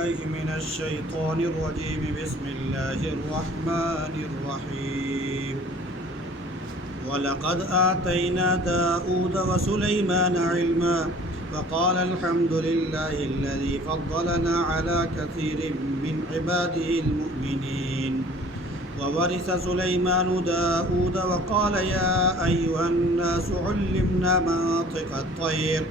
بالله من الشيطان الرجيم بسم الله الرحمن الرحيم ولقد آتينا داود وسليمان علما وقال الحمد لله الذي فضلنا على كثير من عباده المؤمنين وورث سليمان داود وقال يا أيها الناس علمنا منطق الطير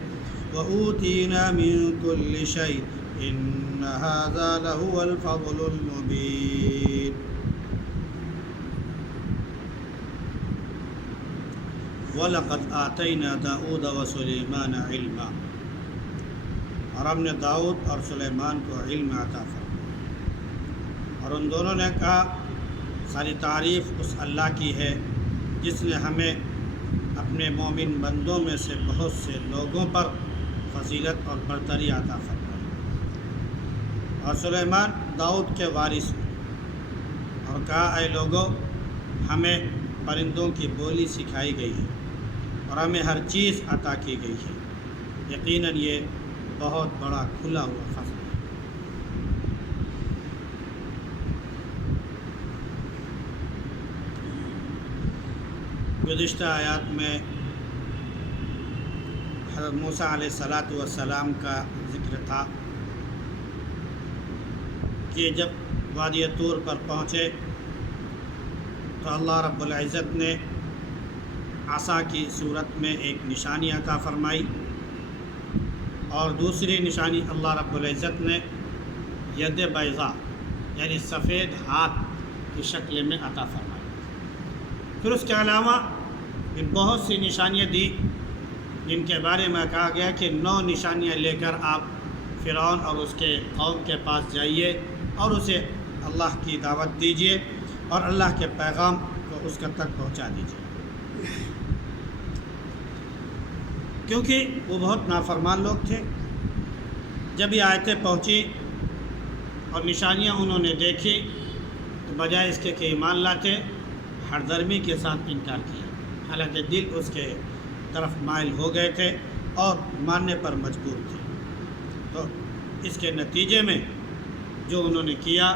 وأوتينا من كل شيء إن هذا لهو الفضل المبين وَلَقَدْ آتَيْنَا دَاؤُودَ وَسُلَيْمَانَ عِلْمًا، اور ہم نے داؤد اور سلیمان کو علم عطا فرمایا۔ اور ان دونوں نے کہا ساری تعریف اس اللہ کی ہے جس نے ہمیں اپنے مومن بندوں میں سے بہت سے لوگوں پر فضیلت اور برتری عطا فرمائی۔ اور سلیمان داؤد کے وارث ہوئے اور کہا اے لوگوں، ہمیں پرندوں کی بولی سکھائی گئی ہے اور ہمیں ہر چیز عطا کی گئی ہے، یقیناً یہ بہت بڑا کھلا ہوا فضل ہے۔ گزشتہ آیات میں حضرت موسیٰ علیہ السلام کا ذکر تھا کہ جب وادی طور پر پہنچے تو اللہ رب العزت نے عصا کی صورت میں ایک نشانی عطا فرمائی، اور دوسری نشانی اللہ رب العزت نے ید بیضاء یعنی سفید ہاتھ کی شکل میں عطا فرمائی۔ پھر اس کے علاوہ بھی بہت سی نشانیاں دی جن کے بارے میں کہا گیا کہ 9 نشانیاں لے کر آپ فرعون اور اس کے قوم کے پاس جائیے اور اسے اللہ کی دعوت دیجیے اور اللہ کے پیغام کو اس تک پہنچا دیجیے، کیونکہ وہ بہت نافرمان لوگ تھے۔ جب یہ آیتیں پہنچی اور نشانیاں انہوں نے دیکھی تو بجائے اس کے کہ ایمان لاتے، ہر درمی کے ساتھ انکار کیا، حالانکہ دل اس کے طرف مائل ہو گئے تھے اور ماننے پر مجبور تھے۔ تو اس کے نتیجے میں جو انہوں نے کیا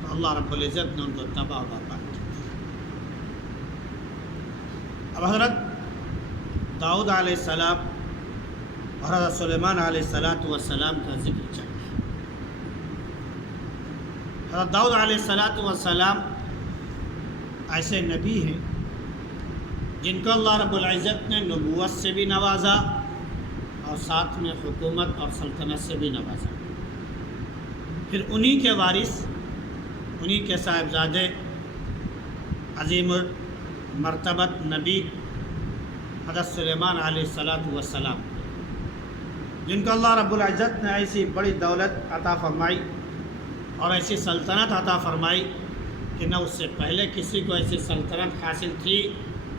تو اللہ رب العزت نے ان کو تباہ و برباد کیا۔ اب حضرت داؤد علیہ السلام اور حضرت سلیمان علیہ السلام کا ذکر چاہیے۔ حضرت داؤد علیہ السلام ایسے نبی ہیں جن کو اللہ رب العزت نے نبوت سے بھی نوازا اور ساتھ میں حکومت اور سلطنت سے بھی نوازا۔ پھر انہی کے وارث، انہی کے صاحبزادے عظیم مرتبت نبی حضرت سلیمان علیہ السلام، جن کو اللہ رب العزت نے ایسی بڑی دولت عطا فرمائی اور ایسی سلطنت عطا فرمائی کہ نہ اس سے پہلے کسی کو ایسی سلطنت حاصل تھی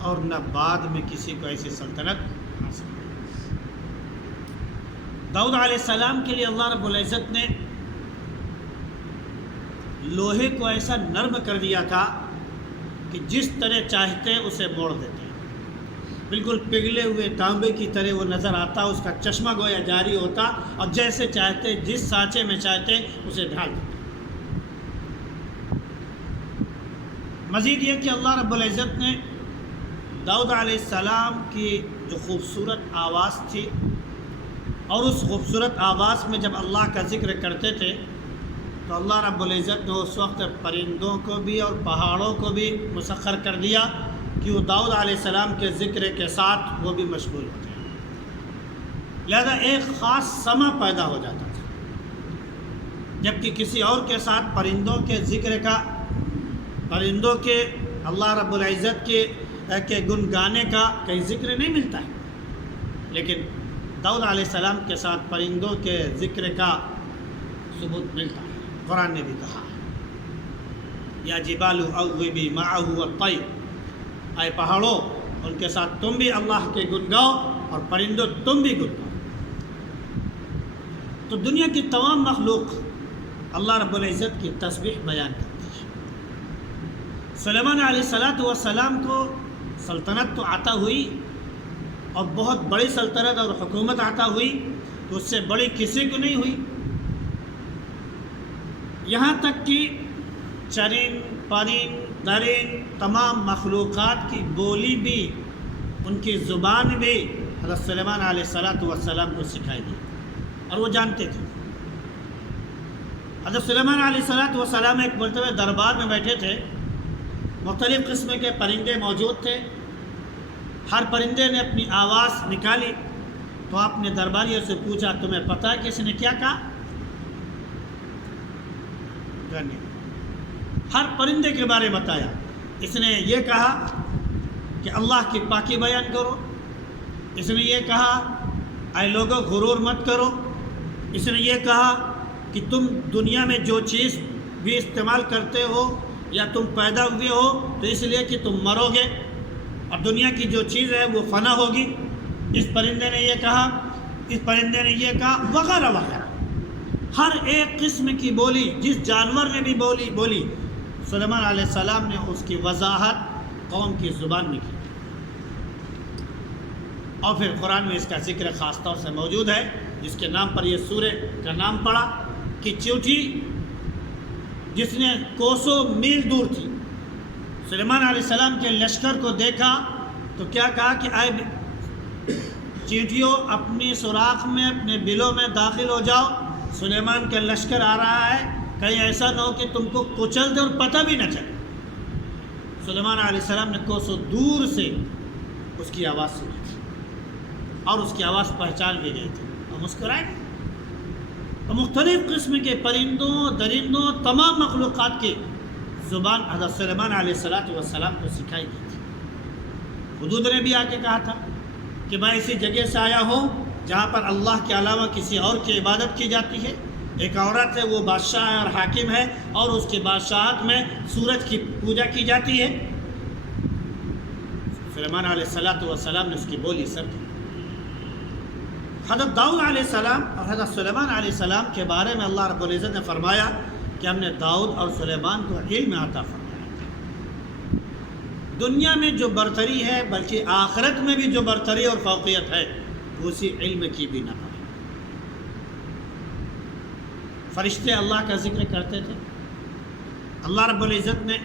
اور نہ بعد میں کسی کو ایسی سلطنت حاصل تھی۔ داؤد علیہ السلام کے لیے اللہ رب العزت نے لوہے کو ایسا نرم کر دیا تھا کہ جس طرح چاہتے اسے موڑ دیتے، بالکل پگھلے ہوئے تانبے کی طرح وہ نظر آتا، اس کا چشمہ گویا جاری ہوتا اور جیسے چاہتے جس سانچے میں چاہتے اسے ڈھال دیتے۔ مزید یہ کہ اللہ رب العزت نے داؤد علیہ السلام کی جو خوبصورت آواز تھی، اور اس خوبصورت آواز میں جب اللہ کا ذکر کرتے تھے تو اللہ رب العزت نے اس وقت پرندوں کو بھی اور پہاڑوں کو بھی مسخر کر دیا کہ وہ داؤد علیہ السلام کے ذکر کے ساتھ وہ بھی مشغول ہوتے ہیں، لہذا ایک خاص سمع پیدا ہو جاتا تھا، جبکہ کسی اور کے ساتھ پرندوں کے ذکر کا، پرندوں کے اللہ رب العزت کے گنگانے کا کہیں ذکر نہیں ملتا ہے، لیکن داؤد علیہ السلام کے ساتھ پرندوں کے ذکر کا ثبوت ملتا ہے۔ قرآن نے بھی کہا یا جبال اوبی معہ والطیر، اے پہاڑوں ان کے ساتھ تم بھی اللہ کے گنگاؤ اور پرندوں تم بھی گنگاؤ۔ تو دنیا کی تمام مخلوق اللہ رب العزت کی تسبیح بیان کرتی ہے۔ سلیمان علیہ السلام کو سلطنت تو عطا ہوئی اور بہت بڑی سلطنت اور حکومت عطا ہوئی، تو اس سے بڑی کسی کو نہیں ہوئی۔ یہاں تک کہ چرند پرند درند تمام مخلوقات کی بولی بھی، ان کی زبان بھی حضرت سلیمان علیہ السلام کو سکھائی دی اور وہ جانتے تھے۔ حضرت سلیمان علیہ السلام ایک مرتبہ دربار میں بیٹھے تھے، مختلف قسم کے پرندے موجود تھے، ہر پرندے نے اپنی آواز نکالی تو آپ نے درباریوں سے پوچھا تمہیں پتہ ہے کہ اس نے کیا کہا؟ ہر پرندے کے بارے میں بتایا۔ اس نے یہ کہا کہ اللہ کی پاکی بیان کرو، اس نے یہ کہا اے لوگوں غرور مت کرو، اس نے یہ کہا کہ تم دنیا میں جو چیز بھی استعمال کرتے ہو یا تم پیدا ہوئے ہو تو اس لیے کہ تم مرو گے اور دنیا کی جو چیز ہے وہ فنا ہوگی۔ اس پرندے نے یہ کہا، اس پرندے نے یہ کہا، وغیرہ وغیرہ۔ ہر ایک قسم کی بولی، جس جانور نے بھی بولی سلیمان علیہ السلام نے اس کی وضاحت قوم کی زبان میں کی۔ اور پھر قرآن میں اس کا ذکر خاص طور سے موجود ہے، جس کے نام پر یہ سورہ کا نام پڑا کہ چیونٹی جس نے کوسوں میل دور تھی، سلیمان علیہ السلام کے لشکر کو دیکھا تو کیا کہا کہ اے چیونٹیوں اپنی سوراخ میں اپنے بلوں میں داخل ہو جاؤ، سلیمان کا لشکر آ رہا ہے، کہیں ایسا نہ ہو کہ تم کو کچل دے اور پتہ بھی نہ چلے۔ سلیمان علیہ السلام نے کوسوں دور سے اس کی آواز سنی اور اس کی آواز پہچان بھی گئی تھی اور مسکرائے۔ تو مختلف قسم کے پرندوں درندوں تمام مخلوقات کی زبان حضرت سلیمان علیہ السلام کو سکھائی گئی تھی۔ حدود نے بھی آ کے کہا تھا کہ میں اسی جگہ سے آیا ہوں جہاں پر اللہ کے علاوہ کسی اور کی عبادت کی جاتی ہے، ایک عورت ہے وہ بادشاہ ہے اور حاکم ہے اور اس کی بادشاہت میں سورج کی پوجا کی جاتی ہے۔ سلیمان علیہ السلام نے اس کی بولی سمجھی۔ حضرت داؤد علیہ السلام اور حضرت سلیمان علیہ السلام کے بارے میں اللہ رب العزت نے فرمایا کہ ہم نے داؤد اور سلیمان کو علم عطا فرمایا تھا۔ دنیا میں جو برتری ہے بلکہ آخرت میں بھی جو برتری اور فوقیت ہے وہ اسی علم کی بنا پر۔ فرشتے اللہ کا ذکر کرتے تھے۔ اللہ رب العزت نے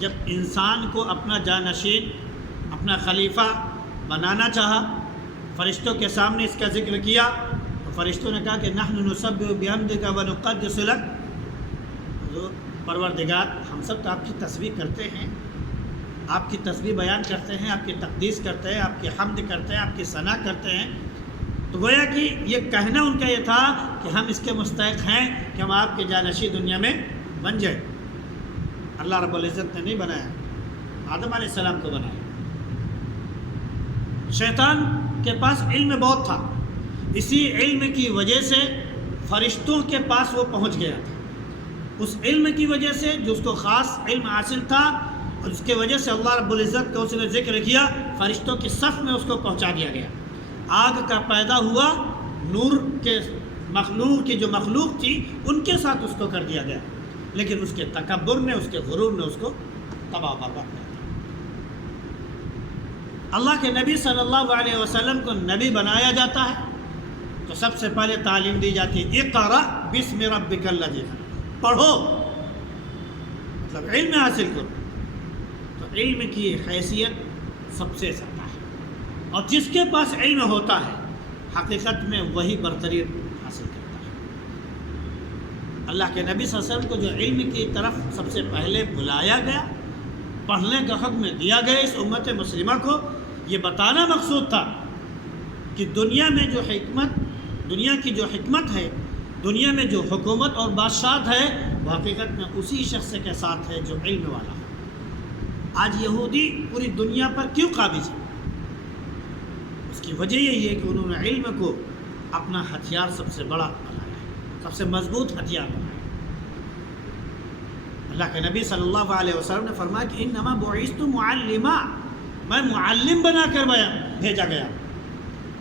جب انسان کو اپنا جانشین اپنا خلیفہ بنانا چاہا، فرشتوں کے سامنے اس کا ذکر کیا تو فرشتوں نے کہا کہ نحن نسبح بحمدک ونقدس لک، پروردگار ہم سب تو آپ کی تسبیح کرتے ہیں، آپ کی تسبیح بیان کرتے ہیں، آپ کی تقدیس کرتے ہیں، آپ کی حمد کرتے ہیں، آپ کی ثنا کرتے ہیں۔ تو گویا کہ یہ کہنا ان کا یہ تھا کہ ہم اس کے مستحق ہیں کہ ہم آپ کے جانشین دنیا میں بن جائیں۔ اللہ رب العزت نے نہیں بنایا، آدم علیہ السلام کو بنایا۔ شیطان کے پاس علم بہت تھا، اسی علم کی وجہ سے فرشتوں کے پاس وہ پہنچ گیا تھا۔ اس علم کی وجہ سے جو اس کو خاص علم حاصل تھا اور اس کے وجہ سے اللہ رب العزت کا اس نے ذکر کیا، فرشتوں کی صف میں اس کو پہنچا دیا گیا۔ آگ کا پیدا ہوا، نور کے مخلوق کی جو مخلوق تھی ان کے ساتھ اس کو کر دیا گیا، لیکن اس کے تکبر نے، اس کے غرور نے اس کو تباہ برباد کر دیا۔ اللہ کے نبی صلی اللہ علیہ وسلم کو نبی بنایا جاتا ہے تو سب سے پہلے تعلیم دی جاتی ہے اقرأ بسم ربک الذی خلق، پڑھو مطلب علم حاصل کرو۔ تو علم کی حیثیت سب سے زیادہ ہے، اور جس کے پاس علم ہوتا ہے حقیقت میں وہی برتری حاصل کرتا ہے۔ اللہ کے نبی صلی اللہ علیہ وسلم کو جو علم کی طرف سب سے پہلے بلایا گیا، پڑھنے کا حکم دیا گیا اس امت مسلمہ کو، یہ بتانا مقصود تھا کہ دنیا میں جو حکمت، دنیا کی جو حکمت ہے، دنیا میں جو حکومت اور بادشاہت ہے، وہ حقیقت میں اسی شخص کے ساتھ ہے جو علم والا ہے۔ آج یہودی پوری دنیا پر کیوں قابض ہے؟ اس کی وجہ یہی ہے کہ انہوں نے علم کو اپنا ہتھیار سب سے بڑا بنایا ہے، سب سے مضبوط ہتھیار بنایا ہے۔ اللہ کے نبی صلی اللہ علیہ وسلم نے فرمایا کہ انما بعثت معلما، میں معلم بنا کر بھیجا گیا۔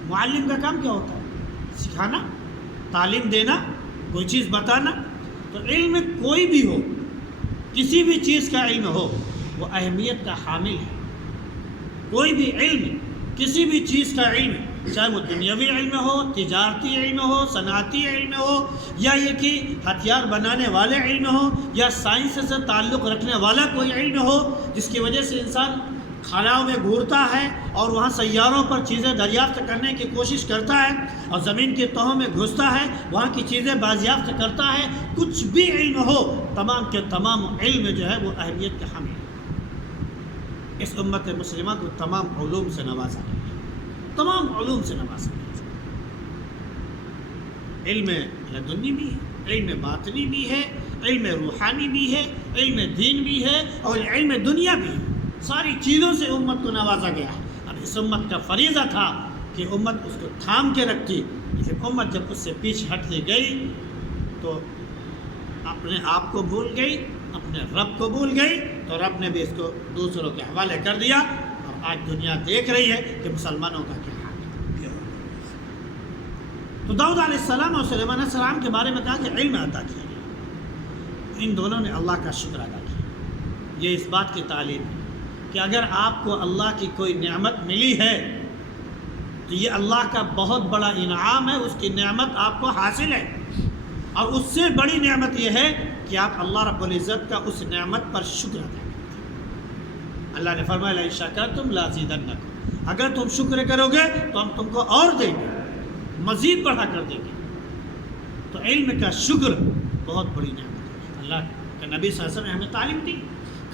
معلم کا کام کیا ہوتا ہے؟ سکھانا، تعلیم دینا، کوئی چیز بتانا۔ تو علم کوئی بھی ہو، کسی بھی چیز کا علم ہو، وہ اہمیت کا حامل ہے۔ کوئی بھی علم، کسی بھی چیز کا علم چاہے وہ دنیاوی علم ہو، تجارتی علم ہو، صنعتی علم ہو، یا یہ کہ ہتھیار بنانے والے علم ہو، یا سائنس سے تعلق رکھنے والا کوئی علم ہو جس کی وجہ سے انسان خلاؤں میں گھورتا ہے اور وہاں سیاروں پر چیزیں دریافت کرنے کی کوشش کرتا ہے اور زمین کی تہوں میں گھستا ہے، وہاں کی چیزیں بازیافت کرتا ہے، کچھ بھی علم ہو، تمام کے تمام علم جو ہے وہ اہمیت کے حامل ہے۔ اس امت مسلمہ کو تمام علوم سے نوازا گیا ہے، تمام علوم سے نوازا گیا ہے۔ علم لدنی بھی ہے، علم باطنی بھی ہے، علم روحانی بھی ہے، علم دین بھی ہے اور علم دنیا بھی ہے۔ ساری چیزوں سے امت کو نوازا گیا ہے۔ اب اس امت کا فریضہ تھا کہ امت اس کو تھام کے رکھتی، لیکن امت جب اس سے پیچھے ہٹتی گئی تو اپنے آپ کو بھول گئی، اپنے رب کو بھول گئی، تو رب نے بھی اس کو دوسروں کے حوالے کر دیا، اور آج دنیا دیکھ رہی ہے کہ مسلمانوں کا کیا حال ہے۔ تو داؤد علیہ السلام اور سلیمان علیہ السلام کے بارے میں کہا کہ علم عطا کیا گیا، ان دونوں نے اللہ کا شکر ادا کیا۔ یہ اس بات کی تعلیم ہے کہ اگر آپ کو اللہ کی کوئی نعمت ملی ہے تو یہ اللہ کا بہت بڑا انعام ہے، اس کی نعمت آپ کو حاصل ہے، اور اس سے بڑی نعمت یہ ہے کہ آپ اللہ رب العزت کا اس نعمت پر شکر ادا کریں۔ اللہ نے فرمایا لئن شکرتم لازیدنکم، اگر تم شکر کرو گے تو ہم تم کو اور دیں گے، مزید بڑھا کر دیں گے۔ تو علم کا شکر بہت بڑی نعمت ہے۔ اللہ کے نبی صلی اللہ علیہ وسلم نے ہمیں تعلیم دی،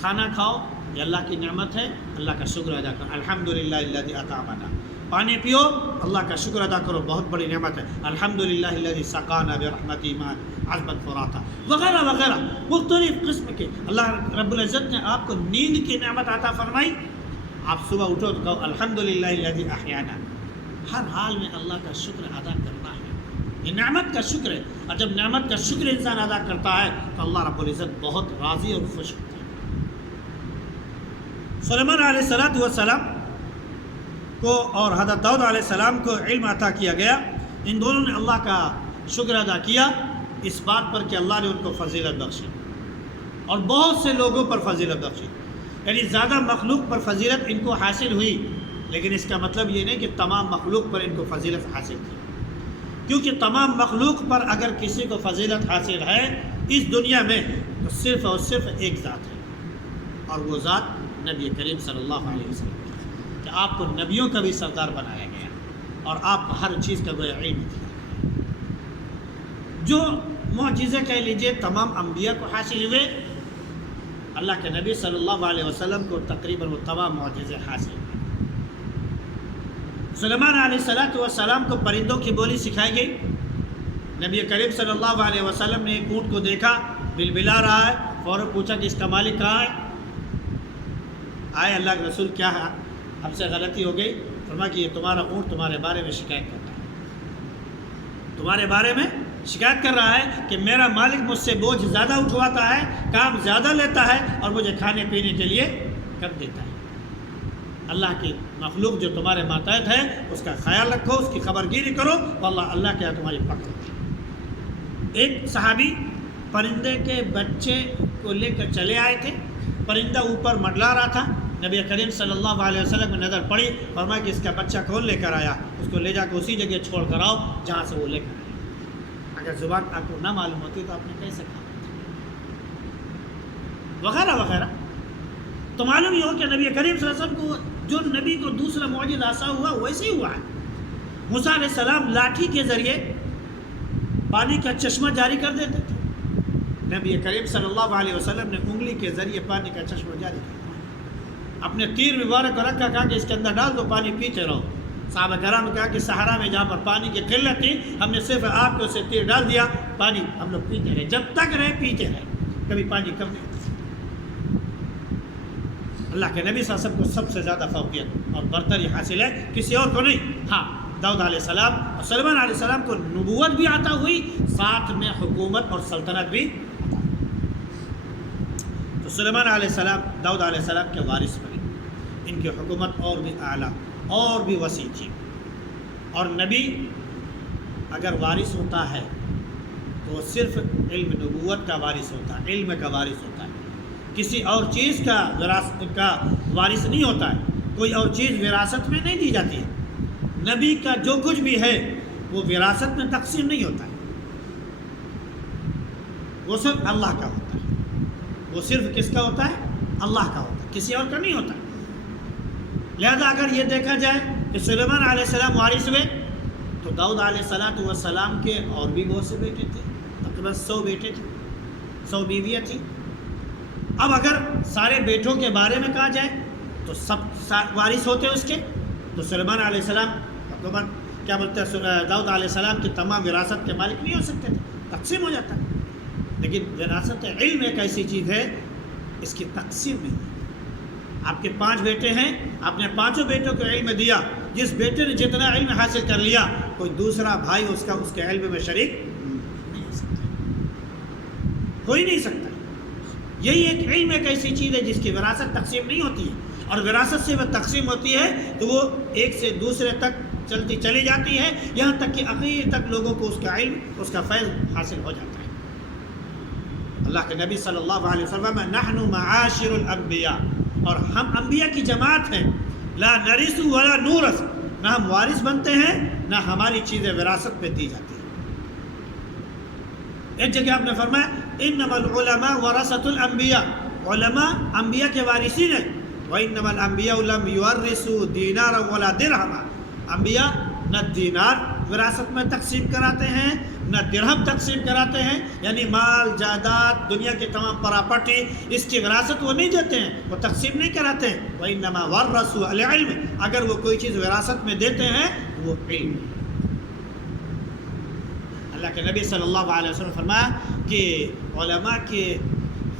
کھانا کھاؤ یہ اللہ کی نعمت ہے، اللہ کا شکر ادا کرو، الحمدللہ الذی اطعمنا۔ پانی پیو، اللہ کا شکر ادا کرو، بہت بڑی نعمت ہے، الحمدللہ الذی سقانا برحمتہ ماء عذبا فراتا، وغیرہ وغیرہ مختلف قسم کے۔ اللہ رب العزت نے آپ کو نیند کی نعمت عطا فرمائی، آپ صبح اٹھو تو کہو الحمدللہ الذی احیانا۔ ہر حال میں اللہ کا شکر ادا کرنا ہے، یہ نعمت کا شکر ہے، اور جب نعمت کا شکر انسان ادا کرتا ہے تو اللہ رب العزت بہت راضی اور خوش ہوتا ہے۔ سلیمان علیہ السلام کو اور حضرت داؤد علیہ السلام کو علم عطا کیا گیا، ان دونوں نے اللہ کا شکر ادا کیا اس بات پر کہ اللہ نے ان کو فضیلت بخشی، اور بہت سے لوگوں پر فضیلت بخشی، یعنی زیادہ مخلوق پر فضیلت ان کو حاصل ہوئی، لیکن اس کا مطلب یہ نہیں کہ تمام مخلوق پر ان کو فضیلت حاصل تھی، کیونکہ تمام مخلوق پر اگر کسی کو فضیلت حاصل ہے اس دنیا میں تو صرف اور صرف ایک ذات ہے، اور وہ ذات نبی کریم صلی اللہ علیہ وسلم، کہ آپ کو نبیوں کا بھی سردار بنایا گیا اور آپ کو ہر چیز کا گویا علم دیا۔ جو معجزے کہہ لیجیے تمام انبیاء کو حاصل ہوئے، اللہ کے نبی صلی اللہ علیہ وسلم کو تقریباً وہ تمام معجزے حاصل ہوئے۔ سلیمان علیہ السلام کو پرندوں کی بولی سکھائی گئی، نبی کریم صلی اللہ علیہ وسلم نے ایک اونٹ کو دیکھا بلبلا رہا ہے، فوراً پوچھا کہ اس کا مالک کہاں ہے؟ آئے اللہ کے رسول کیا ہے، ہم سے غلطی ہو گئی، فرمایا کہ یہ تمہارا اونٹ تمہارے بارے میں شکایت کرتا ہے، تمہارے بارے میں شکایت کر رہا ہے کہ میرا مالک مجھ سے بوجھ زیادہ اٹھواتا ہے، کام زیادہ لیتا ہے اور مجھے کھانے پینے کے لیے کم دیتا ہے۔ اللہ کی مخلوق جو تمہارے ماتحت ہے اس کا خیال رکھو، اس کی خبر گیری کرو، واللہ اللہ کے تمہاری پکڑ۔ ایک صحابی پرندے کے بچے کو لے کر چلے آئے تھے، پرندہ اوپر منڈلا رہا تھا، نبی کریم صلی اللہ علیہ وسلم میں نظر پڑی، فرمایا کہ اس کا بچہ کون لے کر آیا، اس کو لے جا کے اسی جگہ چھوڑ کر آؤ جہاں سے وہ لے کر آیا۔ اگر زبان آپ کو نہ معلوم ہوتی تو آپ نے کیسے کہا، وغیرہ وغیرہ۔ تو معلوم یہ ہو کہ نبی کریم صلی اللہ علیہ وسلم کو جو نبی کو دوسرا معجزہ عطا ہوا ویسے ہی ہوا ہے۔ موسیٰ علیہ السلام لاٹھی کے ذریعے پانی کا چشمہ جاری کر دیتے تھے، نبی کریم صلی اللہ علیہ وسلم نے انگلی کے ذریعے پانی کا چشمہ جاری کیا، اپنے تیر مبارک کو رکھا، کہا کہ اس کے اندر ڈال دو، پانی پیتے رہو۔ صحابہ کرام نے کہا کہ صحرا میں جہاں پر پانی کی قلت تھی، ہم نے صرف آپ کو اسے تیر ڈال دیا، پانی ہم لوگ پیتے رہے، جب تک رہے پیتے رہے، کبھی پانی کم نہیں۔ اللہ کے نبی صلی اللہ علیہ وسلم کو سب سے زیادہ فوقیت اور برتری حاصل ہے، کسی اور کو نہیں۔ ہاں داؤد علیہ السلام اور سلیمان علیہ السلام کو نبوت بھی عطا ہوئی، ساتھ میں حکومت اور سلطنت بھی۔ تو سلیمان علیہ السلام داؤد علیہ السلام کے وارث بنے، ان کی حکومت اور بھی اعلیٰ اور بھی وسیع تھی، اور نبی اگر وارث ہوتا ہے تو وہ صرف علم نبوت کا وارث ہوتا ہے، علم کا وارث ہوتا ہے، کسی اور چیز کا وارث نہیں ہوتا ہے، کوئی اور چیز وراثت میں نہیں دی جاتی ہے۔ نبی کا جو کچھ بھی ہے وہ وراثت میں تقسیم نہیں ہوتا ہے، وہ صرف اللہ کا ہوتا ہے، وہ صرف کس کا ہوتا ہے؟ اللہ کا ہوتا ہے، کسی اور کا نہیں ہوتا۔ لہذا اگر یہ دیکھا جائے کہ سلیمان علیہ السلام وارث ہوئے تو داؤد علیہ السلام کے اور بھی بہت سے بیٹے تھے، تقریباً 100 بیٹے تھے، 100 بیویاں تھیں۔ اب اگر سارے بیٹوں کے بارے میں کہا جائے تو سب وارث ہوتے اس کے، تو سلیمان علیہ السلام تقریباً کیا بولتے ہیں داؤد علیہ السلام کے تمام وراثت کے مالک نہیں ہو سکتے تھے، تقسیم ہو جاتا۔ لیکن وراثت علم ایک ایسی چیز ہے اس کی تقسیم نہیں ہے۔ آپ کے 5 بیٹے ہیں، آپ نے 5 بیٹوں کو علم دیا، جس بیٹے نے جتنا علم حاصل کر لیا کوئی دوسرا بھائی اس کے علم میں شریک نہیں ہو سکتا، ہو ہی نہیں سکتا۔ یہی ایک علم ایک ایسی چیز ہے جس کی وراثت تقسیم نہیں ہوتی ہے، اور وراثت سے وہ تقسیم ہوتی ہے تو وہ ایک سے دوسرے تک چلتی چلی جاتی ہے، یہاں تک کہ آخر تک لوگوں کو اس کا علم، اس کا فیض حاصل ہو جاتا ہے۔ اللہ کے نبی صلی اللہ علیہ وسلم نحن معاشر الانبیاء، اور ہم انبیاء کی جماعت ہیں، لا نرث ولا نورث، نہ ہم وارث بنتے ہیں نہ ہماری چیزیں وراثت میں دی جاتی ہیں۔ ایک جگہ آپ نے فرمایا انما العلماء ورثۃ الانبیاء، علماء انبیاء کے وارثین ہیں، وانما الانبیاء لم یورثوا دینارا ولا درہما، انبیاء نہ دینار وراثت میں تقسیم کراتے ہیں نہ درہم تقسیم کراتے ہیں، یعنی مال جائیداد دنیا کی تمام پراپرٹی اس کی وراثت وہ نہیں دیتے ہیں، وہ تقسیم نہیں کراتے ہیں۔ وانما ورثوا العلم، اگر وہ کوئی چیز وراثت میں دیتے ہیں وہ علم ہے۔ اللہ کے نبی صلی اللہ علیہ وسلم نے فرمایا کہ علماء کے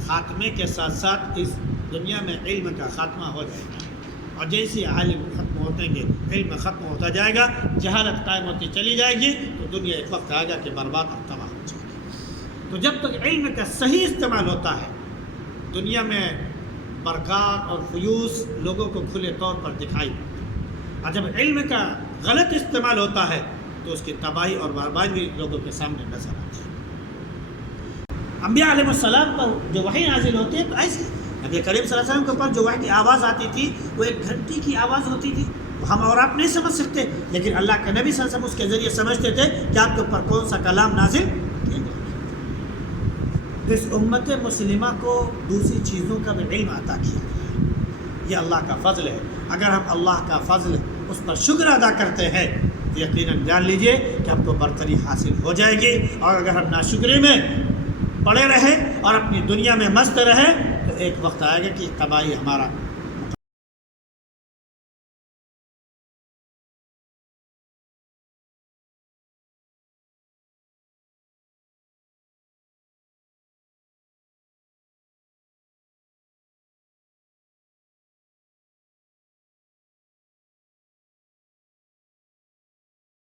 خاتمے کے ساتھ ساتھ اس دنیا میں علم کا خاتمہ ہو جائے گا، اور جیسے عالم ختم ہوتے گے علم ختم ہوتا جائے گا، جہالت قائم ہوتی چلی جائے گی، تو دنیا ایک وقت آئے گا کہ برباد اور تباہ ہو جائے گی۔ تو جب تک علم کا صحیح استعمال ہوتا ہے دنیا میں برکات اور فیوز لوگوں کو کھلے طور پر دکھائی پڑتی ہے، اور جب علم کا غلط استعمال ہوتا ہے تو اس کی تباہی اور بربادی بھی لوگوں کے سامنے نظر آتی ہے۔ انبیاء علیہ السلام پر جو وحی نازل ہوتی ہے تو ایسے نبی کریم صلی اللہ علیہ وسلم کے اوپر جو وحی کی آواز آتی تھی وہ ایک گھنٹی کی آواز ہوتی تھی، وہ ہم اور آپ نہیں سمجھ سکتے، لیکن اللہ کے نبی صلی اللہ علیہ وسلم اس کے ذریعے سمجھتے تھے کہ آپ کے اوپر کون سا کلام نازل کیا گیا۔ تو اس امت مسلمہ کو دوسری چیزوں کا بھی علم عطا کیا گیا، یہ اللہ کا فضل ہے۔ اگر ہم اللہ کا فضل اس پر شکر ادا کرتے ہیں تو یقیناً جان لیجئے کہ ہم کو برتری حاصل ہو جائے گی، اور اگر ہم ناشکری میں پڑے رہے اور اپنی دنیا میں مست رہے تو ایک وقت آئے گا کہ تباہی ہمارا